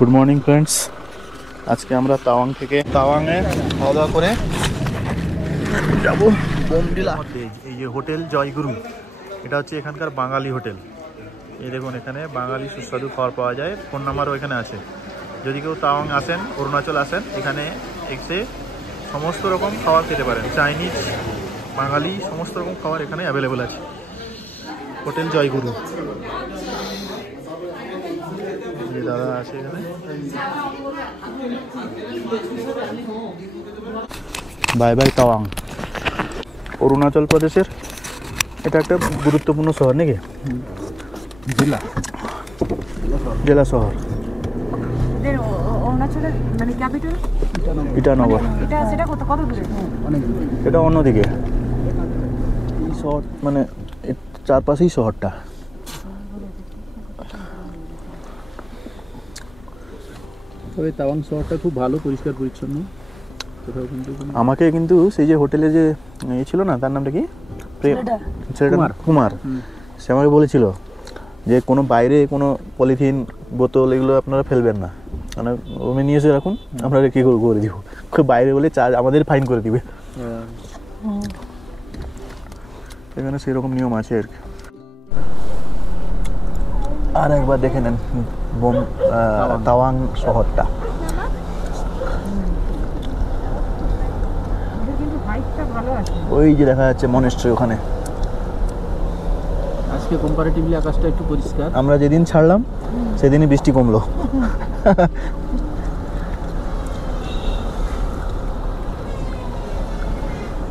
Good morning friends, আজকে আমরা তাওয়াংয়ে খাওয়া দাওয়া করে যাব বোমডিলা। এই যে হোটেল জয়গুরু, এটা হচ্ছে এখানকার বাঙালি হোটেল। এই দেখুন, এখানে বাঙালি সুস্বাদু খাবার পাওয়া যায়। ফোন নাম্বারও এখানে আছে। যদি কেউ তাওয়াং আসেন, অরুণাচল আসেন, এখানে এসে সমস্ত রকম খাবার খেতে পারেন। চাইনিজ, বাঙালি সমস্ত রকম খাবার এখানে অ্যাভেলেবেল আছে। হোটেল জয়গুরু। দাদা আছে এখানে। Bye bye Tawang. অরুণাচল প্রদেশের এটা একটা গুরুত্বপূর্ণ শহর নাকি? জেলা শহর। অরুণাচলের মানে ক্যাপিটাল ইটানগর। এটা অন্যদিকে। এই শহর মানে চারপাশেই শহরটা। তবে তাওয়াং শহরটা খুব ভালো, পরিষ্কার পরিচ্ছন্ন। আমাকে কিন্তু সেই যে হোটেলে যে ছিল না, তার নামটা কি, কুমার, সে আমাকে বলেছিল যে কোনো বাইরে কোনো পলিথিন বোতল এগুলো আপনারা ফেলবেন না, মানে রুমে নিয়ে এসে রাখুন, আমরা কি করে দিব। বাইরে বলে চার্জ আমাদের ফাইন করে দিবে। এখানে সেরকম নিয়ম আছে আর কি। আর একবার দেখে নেন তাওয়াং শহরটা। ওই যে দেখা যাচ্ছে মনেস্ট্রি ওখানে। আজকে কম্পারেটিভলি আকাশটা একটু পরিষ্কার। আমরা যেদিন ছাড়লাম সেদিনই বৃষ্টি কমলো।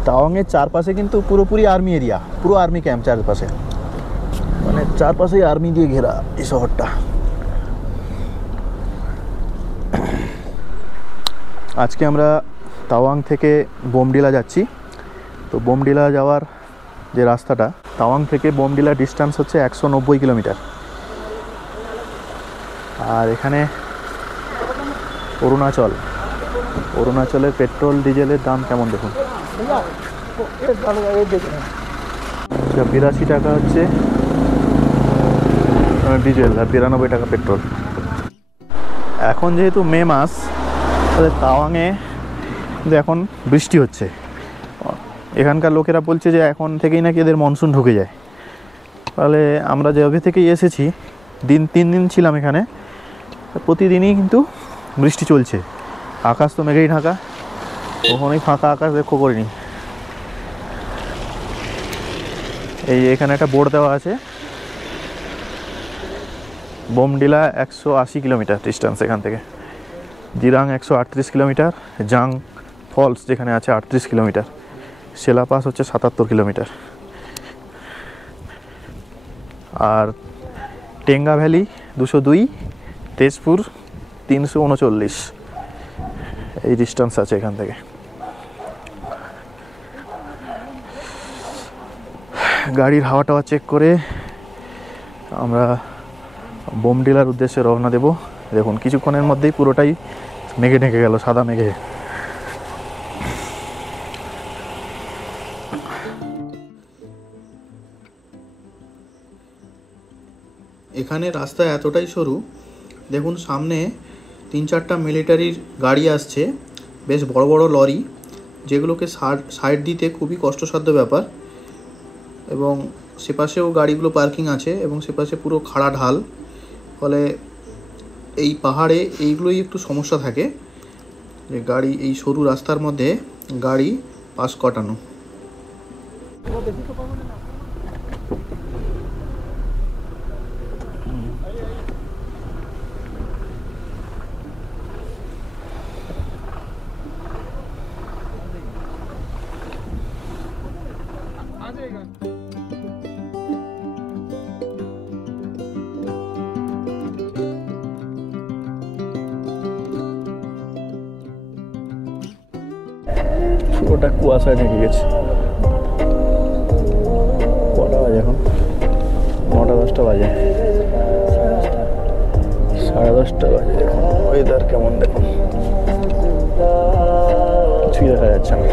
তাওয়াংয়ের চারপাশে কিন্তু পুরোপুরি আর্মি এরিয়া, পুরো আর্মি ক্যাম্প চারপাশে, মানে চারপাশেই আর্মি দিয়ে ঘেরা এই শহরটা। আজকে আমরা তাওয়াং থেকে বোমডিলা যাচ্ছি। তো বোমডিলা যাওয়ার যে রাস্তাটা, তাওয়াং থেকে বোমডিলা ডিস্টেন্স হচ্ছে 190 কিলোমিটার। আর এখানে অরুণাচলের পেট্রোল ডিজেলের দাম কেমন দেখুন। 82 টাকা হচ্ছে ডিজেল আর 92 টাকা পেট্রোল। এখন যেহেতু মে মাস, তাহলে তাওয়াংয়ে কিন্তু এখন বৃষ্টি হচ্ছে। এখানকার লোকেরা বলছে যে এখন থেকেই নাকি এদের মনসুন ঢুকে যায়। তাহলে আমরা যেভাবে থেকেই এসেছি, 3 দিন ছিলাম এখানে, প্রতিদিনই কিন্তু বৃষ্টি চলছে। আকাশ তো মেঘেই ঢাকা, কখনোই ফাঁকা আকাশ লক্ষ্য করিনি। এই এখানে একটা বোর্ড দেওয়া আছে, বোমডিলা 180 কিলোমিটার ডিস্টেন্স এখান থেকে। জিরাং 138 কিলোমিটার, জাং ফলস যেখানে আছে 38 কিলোমিটার, সেলাপাস হচ্ছে 77 কিলোমিটার, আর টেঙ্গা ভ্যালি 202, তেজপুর 339, এই ডিস্টেন্স আছে এখান থেকে। গাড়ির হাওয়া টাওয়া চেক করে আমরা বোমডিলার উদ্দেশ্যে রওনা দেব। দেখুন কিছুক্ষণের মধ্যেই পুরোটাই মেঘে ঢেকে গেল, সাদা মেঘে। এখানে রাস্তা এতটাই সরু, দেখুন সামনে 3-4টা মিলিটারির গাড়ি আসছে, বেশ বড় বড় লরি, যেগুলোকে সাইড দিতে খুবই কষ্টসাধ্য ব্যাপার। এবং সেপাশেও গাড়িগুলো পার্কিং আছে, এবং সেপাশে পুরো খাড়া ঢাল, ফলে এই পাহাড়ে এইগুলোই একটু সমস্যা থাকে, যে গাড়ি এই সরু রাস্তার মধ্যে গাড়ি পাস কাটানো। পুরোটা কুয়াশায় ঢেকে গেছে। কটা বাজে এখন? 9টা-10টা বাজে, 10:30 বাজে। এখন ওয়েদার কেমন দেখুন, কিছুই দেখা যাচ্ছে না।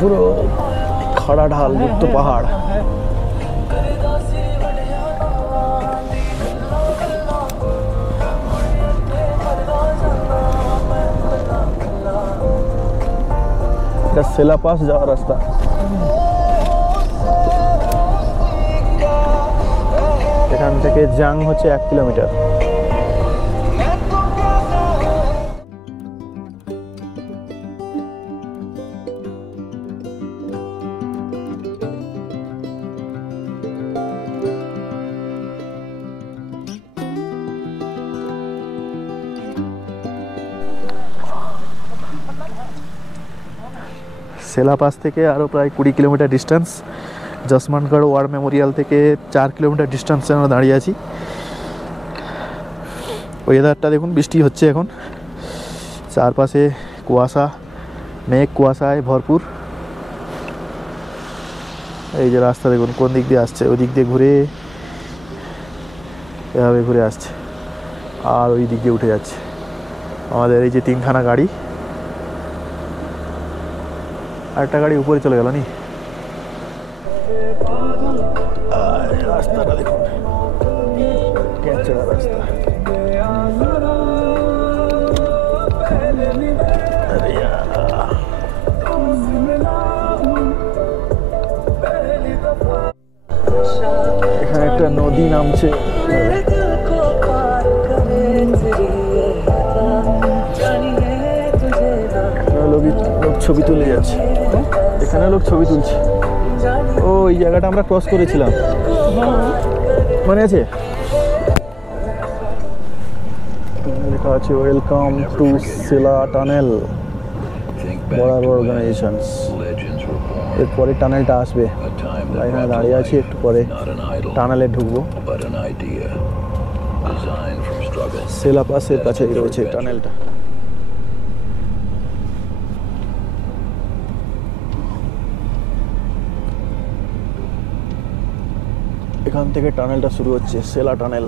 পুরো খাড়া ঢাল যুক্ত পাহাড়। এটা সেলা পাস যাওয়ার রাস্তা। এখান থেকে জাং হচ্ছে 1 কিলোমিটার। সেলা পাস থেকে আরও প্রায় 20 কিলোমিটার ডিস্টেন্স। জসমানগড় ওয়ার মেমোরিয়াল থেকে 4 কিলোমিটার ডিস্টেন্সে আমরা দাঁড়িয়ে আছি। ওয়েদারটা দেখুন, বৃষ্টি হচ্ছে এখন, চারপাশে কুয়াশা, মেঘ কুয়াশায় ভরপুর। এই যে রাস্তা দেখুন কোন দিক দিয়ে আসছে, ওই দিক দিয়ে ঘুরে এভাবে ঘুরে আসছে, আর ওই দিক দিয়ে উঠে যাচ্ছে। আমাদের এই যে 3খানা গাড়ি, আরেকটা গাড়ি উপরে চলে গেল নি। রাস্তাটা দেখুন, ক্যাচড়া রাস্তা। এখানে একটা নদী নামছে, লোক ছবি তুলে যাচ্ছে। এখানে লোক ছবি তুলছে। ও, এই জায়গাটা আমরা ক্রস করেছিলাম, মনে আছে? লেখা আছে welcome to Sela tunnel border organisations. এরপরে টানেলটা আসবে, এখানে দাঁড়িয়ে আছি, একটু পরে টানেলে ঢুকবো। সেলা পাসের কাছেই রয়েছে টানেলটা। এখান থেকে টানেলটা শুরু হচ্ছে, সেলা টানেল।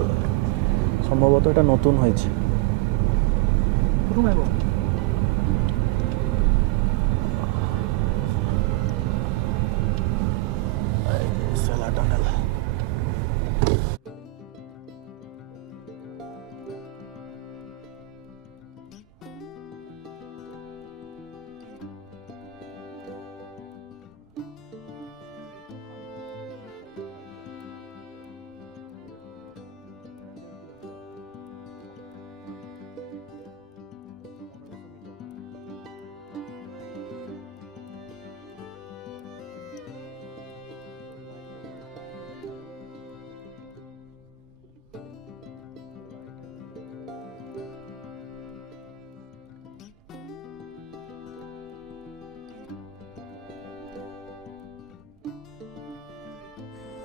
সম্ভবত এটা নতুন হয়েছে। সেলা টানেল।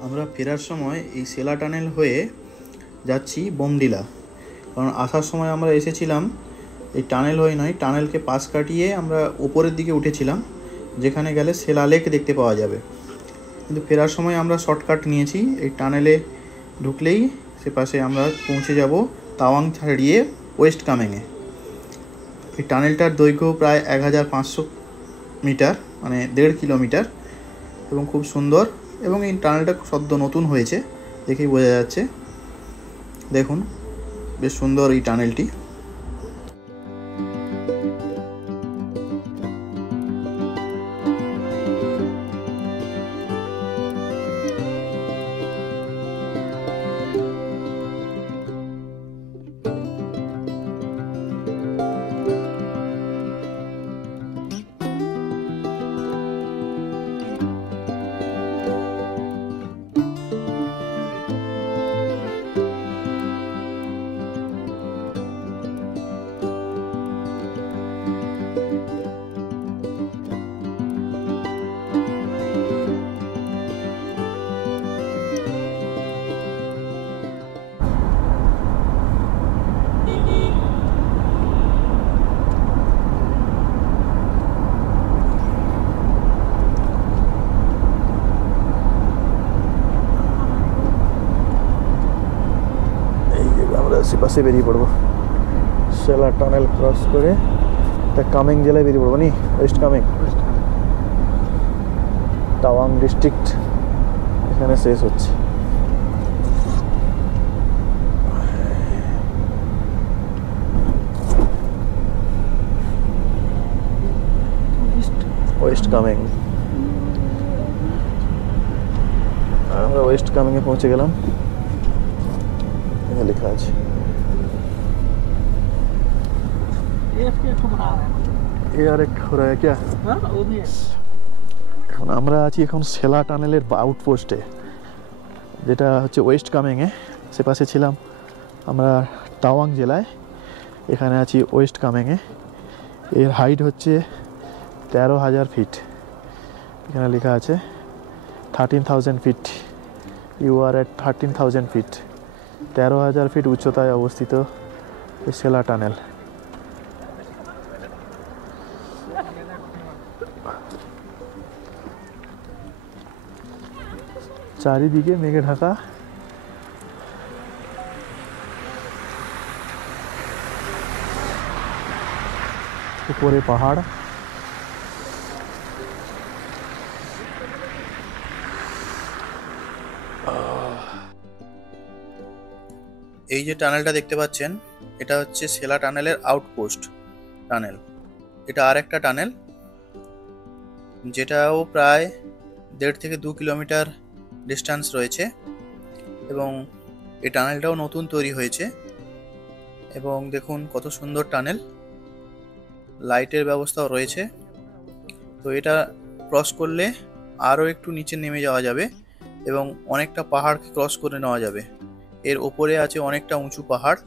আমরা ফেরার সময় এই সেলা টানেল হয়ে যাচ্ছি বোমডিলা, কারণ আসার সময় আমরা এসেছিলাম এই টানেল হয়ে নয়, টানেলকে পাশ কাটিয়ে আমরা উপরের দিকে উঠেছিলাম, যেখানে গেলে সেলা লেক দেখতে পাওয়া যাবে। কিন্তু ফেরার সময় আমরা শর্টকাট নিয়েছি, এই টানেলে ঢুকলেই সে পাশে আমরা পৌঁছে যাব তাওয়াং ছাড়িয়ে ওয়েস্ট কামেংয়ে। এই টানেলটার দৈর্ঘ্য প্রায় 1500 মিটার, মানে 1.5 কিলোমিটার, এবং খুব সুন্দর। এবং এই টানেলটা সদ্য নতুন হয়েছে, দেখেই বোঝা যাচ্ছে। দেখুন বেশ সুন্দর এই টানেলটি। সেপাশে বেরিয়ে পড়বো, সেলা টানেল ক্রস করে তা কামেং জেলায় বেরিয়ে পড়বো নি, ওয়েস্ট কামেং। টাওয়াং ডিস্ট্রিক্ট এখানে শেষ হচ্ছে। ওয়েস্ট কামেং, আমরা ওয়েস্ট কামেং এ পৌঁছে গেলাম। এখানে লেখা আছে এখন আমরা আছি এখন সেলা টানেলের আউটপোস্টে, যেটা হচ্ছে ওয়েস্ট কামেংয়ে। সে পাশে ছিলাম আমরা টাওয়াং জেলায়, এখানে আছি ওয়েস্ট কামেংয়ে। এর হাইট হচ্ছে 13,000 ফিট। এখানে লেখা আছে 13,000 feet, you are at 13,000 feet. 13,000 feet উচ্চতায় অবস্থিত এই সেলা টানেল। চারিদিকে মেঘে ঢাকা, উপরে পাহাড়। এই যে টানেলটা দেখতে পাচ্ছেন, এটা হচ্ছে সেলা টানেলের আউটপোস্ট টানেল। এটা আর একটা টানেল, যেটাও প্রায় 1.5 থেকে 2 কিলোমিটার ডিস্টেন্স রয়েছে, এবং এই টানেলটাও নতুন তৈরি হয়েছে। এবং দেখুন কত সুন্দর টানেল, লাইটের ব্যবস্থাও রয়েছে। তো এটা ক্রস করলে আরও একটু নিচে নেমে যাওয়া যাবে এবং অনেকটা পাহাড় ক্রস করে নেওয়া যাবে। এর ওপরে আছে অনেকটা উঁচু পাহাড়,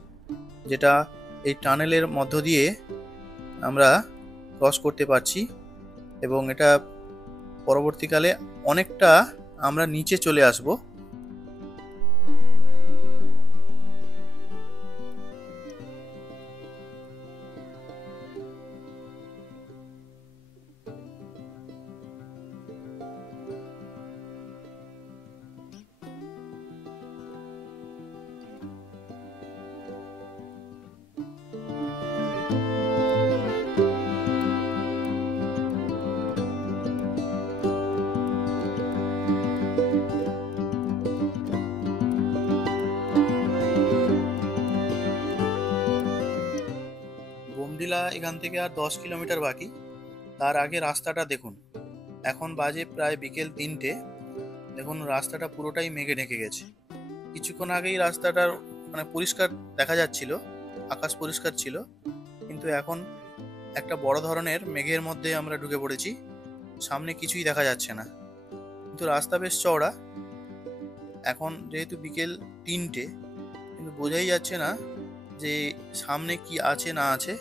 যেটা এই টানেলের মধ্য দিয়ে আমরা ক্রস করতে পারছি। এবং এটা পরবর্তীকালে অনেকটা আমরা নিচে চলে আসব। বোমডিলা এখান থেকে আর 10 কিলোমিটার বাকি। তার আগে রাস্তাটা দেখুন, এখন বাজে প্রায় বিকেল 3টে। দেখুন রাস্তাটা পুরোটাই মেঘে ঢেকে গেছে। কিছুক্ষণ আগেই রাস্তাটার মানে পরিষ্কার দেখা যাচ্ছিল, আকাশ পরিষ্কার ছিল, কিন্তু এখন একটা বড় ধরনের মেঘের মধ্যে আমরা ঢুকে পড়েছি। সামনে কিছুই দেখা যাচ্ছে না, কিন্তু রাস্তা বেশ চওড়া। এখন যেহেতু বিকেল 3টে, কিন্তু বোঝাই যাচ্ছে না যে সামনে কি আছে না আছে।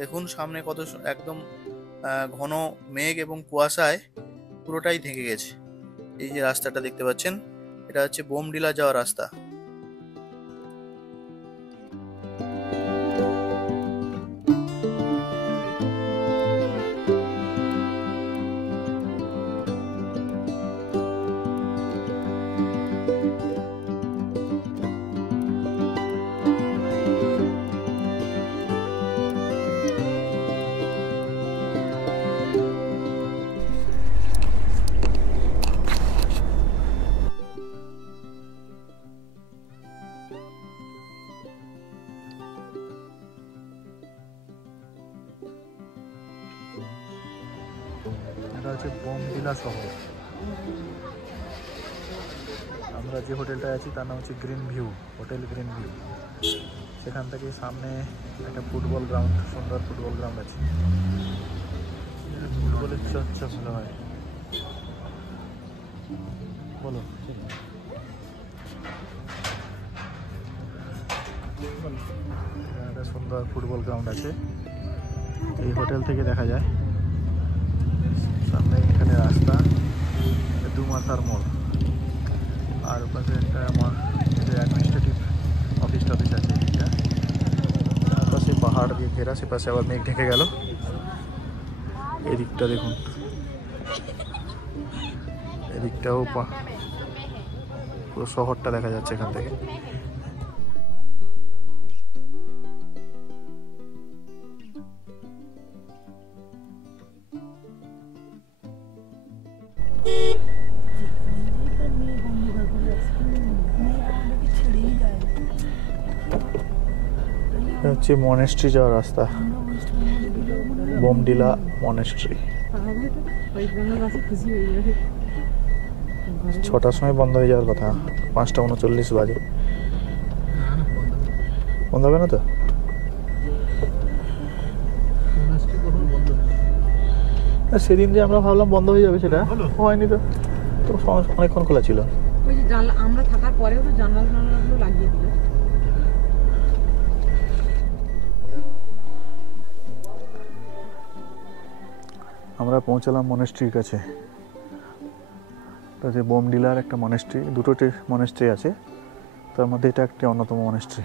দেখুন সামনে কত একদম ঘন মেঘ এবং কুয়াশায় পুরোটাই ঢেকে গেছে। এই যে রাস্তাটা দেখতে পাচ্ছেন, এটা হচ্ছে বোমডিলা যাওয়ার রাস্তা। এটা হচ্ছে বোমডিলা শহর। আমরা যে হোটেলটায় আছি তার নাম হচ্ছে green view, hotel green view. সেখান থেকে সামনে একটা ফুটবল গ্রাউন্ড, সুন্দর ফুটবল গ্রাউন্ড আছে। ফুটবলের চর্চা ভালো হয়, বলো। একটা সুন্দর ফুটবল গ্রাউন্ড আছে, এই হোটেল থেকে দেখা যায়। সামনে এখানে রাস্তা, দুমাথার মোড়, আর ওপাশে একটা আমার অ্যাডমিনিস্ট্রেটিভ অফিস টফিস আছে। এটা পাশে পাহাড় দিয়ে ঘেরা, সে পাশে আবার মেঘ ঢেকে গেল। এদিকটা দেখুন, এদিকটাও পুরো শহরটা দেখা যাচ্ছে এখান থেকে। হচ্ছে মনেস্ট্রি যাওয়ার রাস্তা, বোমডিলা মনেস্ট্রি। 6টার সময় বন্ধ হয়ে যাওয়ার কথা, 5টা 39 বাজে। বন্ধ হবে না তো? সেদিন যে আমরা ভাবলাম বন্ধ হয়ে যাবে, সেটা হয়নি তো। তো অনেকক্ষণ খোলা ছিল। ওই যে জানলা আমরা থাকার পরেও তো জানলাগুলো লাগিয়ে দিল। আমরা পৌঁছালাম মনেস্ট্রির কাছে। তাতে বোমডিলার একটা মনেস্ট্রি, দুটোতে মনেস্ট্রি আছে, তার মধ্যে এটা একটি অন্যতম মনেস্ট্রি।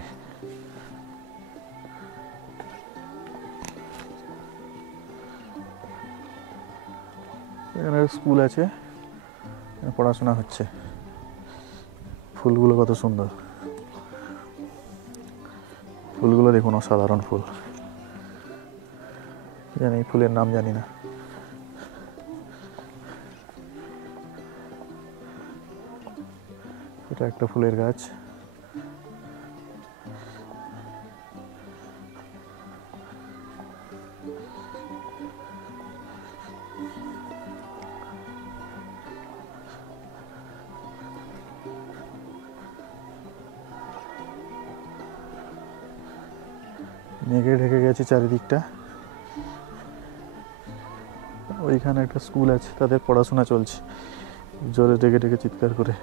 এখানে স্কুল আছে, পড়াশোনা হচ্ছে। ফুলগুলো কত সুন্দর, ফুলগুলো দেখুন, অসাধারণ ফুল। জানি এই ফুলের নাম জানি না। এটা একটা ফুলের গাছ। মেঘে ঢেকে গেছে চারিদিকটা। ওইখানে একটা স্কুল আছে, তাদের পড়াশোনা চলছে, জোরে ডেকে ডেকে চিৎকার করে।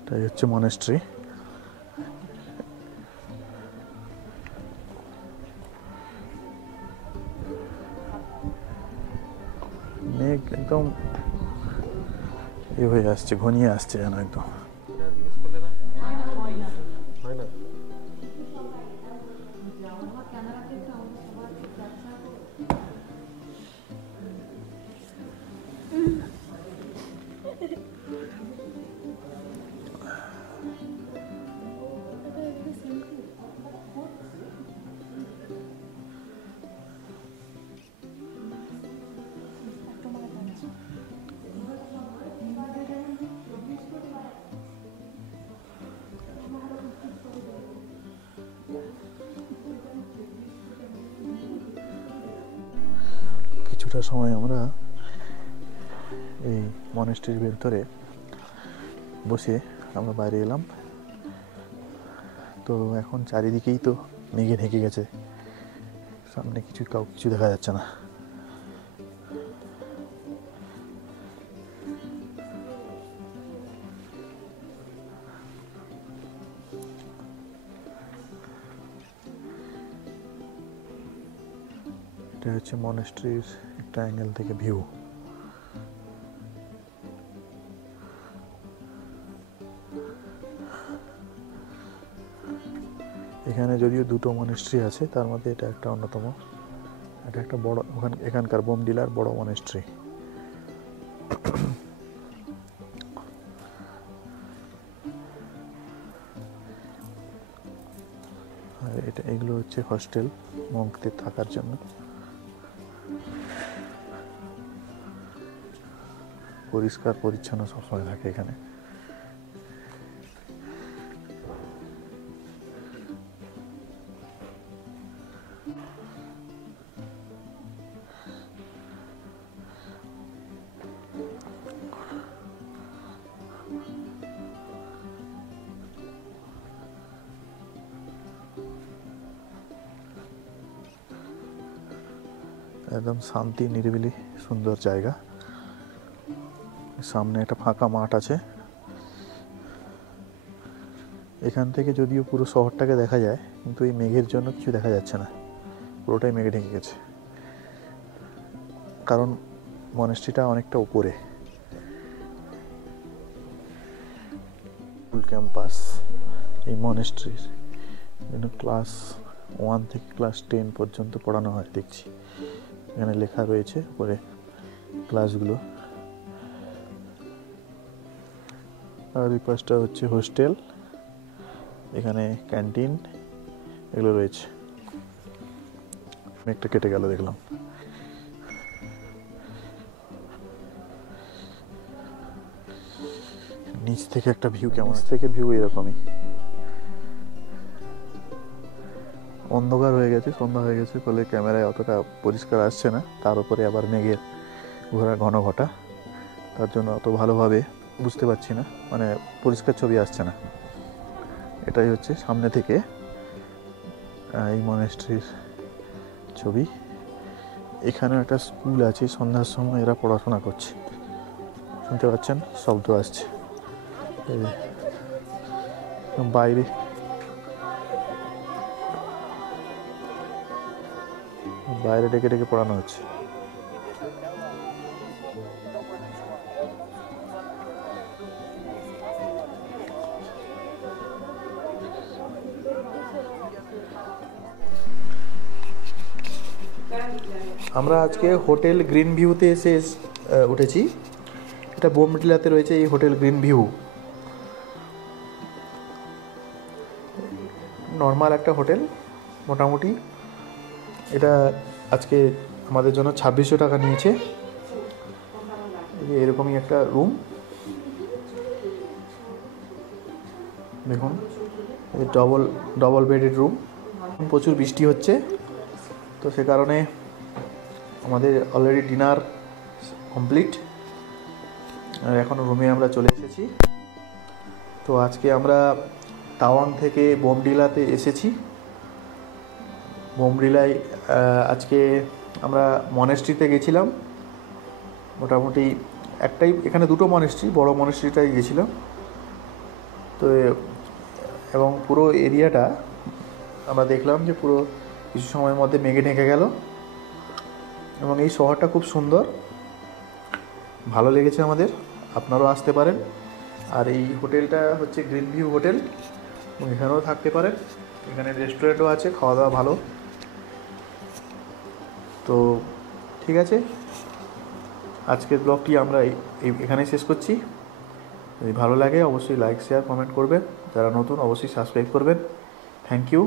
এটাই হচ্ছে মনেস্ট্রি। মেঘ একদম হয়ে আসছে, ঘনিয়ে আসছে যেন একদম। কিছুটা সময় আমরা এই মনেস্ট্রির ভেতরে বসে আমরা বাইরে এলাম। তো এখন চারিদিকেই তো মেঘে ঢেকে গেছে, সামনে কিছু দেখা যাচ্ছে না। এটা হচ্ছে মনেস্ট্রির একটা অ্যাঙ্গেল থেকে ভিউ। এখানে যদিও দুটো মনেস্ট্রি আছে, তার মধ্যে এটা একটা অন্যতম। এটা একটা বড়, এখানকার বোমডিলার বড় মনেস্ট্রি। আর এগুলো হচ্ছে হস্টেল, মঙ্কদের থাকার জন্য। পরিষ্কার পরিচ্ছন্ন সবসময় থাকে এখানে। একদম শান্তি, নিরিবিলি, সুন্দর জায়গা। সামনে একটা ফাঁকা মাঠ আছে। এখান থেকে যদিও পুরো শহরটাকে দেখা যায়, কিন্তু এই মেঘের জন্য কিছু দেখা যাচ্ছে না, পুরোটাই মেঘে ঢেকে গেছে। কারণ মনেস্ট্রিটা অনেকটা উপরে। স্কুল ক্যাম্পাস এই মনেস্ট্রির, ক্লাস 1 থেকে ক্লাস 10 পর্যন্ত পড়ানো হয় দেখছি। এখানে লেখা রয়েছে উপরে ক্লাসগুলো। আর এই পাশটা হচ্ছে হোস্টেল, এখানে ক্যান্টিন এগুলো রয়েছে। মেঘটা কেটে গেল দেখলাম। নিচ থেকে একটা ভিউ কেমন, থেকে ভিউ এরকমই। অন্ধকার হয়ে গেছে, সন্ধ্যা হয়ে গেছে, ফলে ক্যামেরায় অতটা পরিষ্কার আসছে না। তার উপরে আবার মেঘের ঘন ঘটা, তার জন্য অত ভালোভাবে বুঝতে পারছি না, মানে পরিষ্কার ছবি আসছে না। এটাই হচ্ছে সামনে থেকে এই মনেস্ট্রির ছবি। এখানে একটা স্কুল আছে, সন্ধ্যার সময় এরা পড়াশোনা করছে, শুনতে পাচ্ছেন শব্দ আসছে। বাইরে বাইরে ডেকে ডেকে পড়ানো হচ্ছে। আমরা আজকে হোটেল গ্রিন ভিউতে এসে উঠেছি। এটা বোমডিলাতে রয়েছে এই হোটেল গ্রিন ভিউ। নর্মাল একটা হোটেল মোটামুটি। এটা আজকে আমাদের জন্য 2600 টাকা নিয়েছে। এরকমই একটা রুম, দেখুন ডবল বেডেড রুম। প্রচুর বৃষ্টি হচ্ছে, তো সে কারণে আমাদের অলরেডি ডিনার কমপ্লিট, আর এখন রুমে আমরা চলে এসেছি। তো আজকে আমরা তাওয়াং থেকে বোমডিলাতে এসেছি। বোমডিলায় আজকে আমরা মনেস্ট্রিতে গেছিলাম। মোটামুটি একটাই, এখানে দুটো মনেস্ট্রি, বড় মনেস্ট্রিটাই গেছিলাম। তো এবং পুরো এরিয়াটা আমরা দেখলাম যে পুরো কিছু সময়ের মধ্যে মেঘে ঢেকে গেল, এবং এই শহরটা খুব সুন্দর, ভালো লেগেছে আমাদের। আপনারাও আসতে পারেন। আর এই হোটেলটা হচ্ছে গ্রিন ভিউ হোটেল, এবং এখানেও থাকতে পারেন। এখানে রেস্টুরেন্টও আছে, খাওয়া দাওয়া ভালো। তো ঠিক আছে, আজকের ব্লগটি আমরা এখানেই শেষ করছি। যদি ভালো লাগে অবশ্যই লাইক, শেয়ার, কমেন্ট করবেন। যারা নতুন অবশ্যই সাবস্ক্রাইব করবেন। Thank you.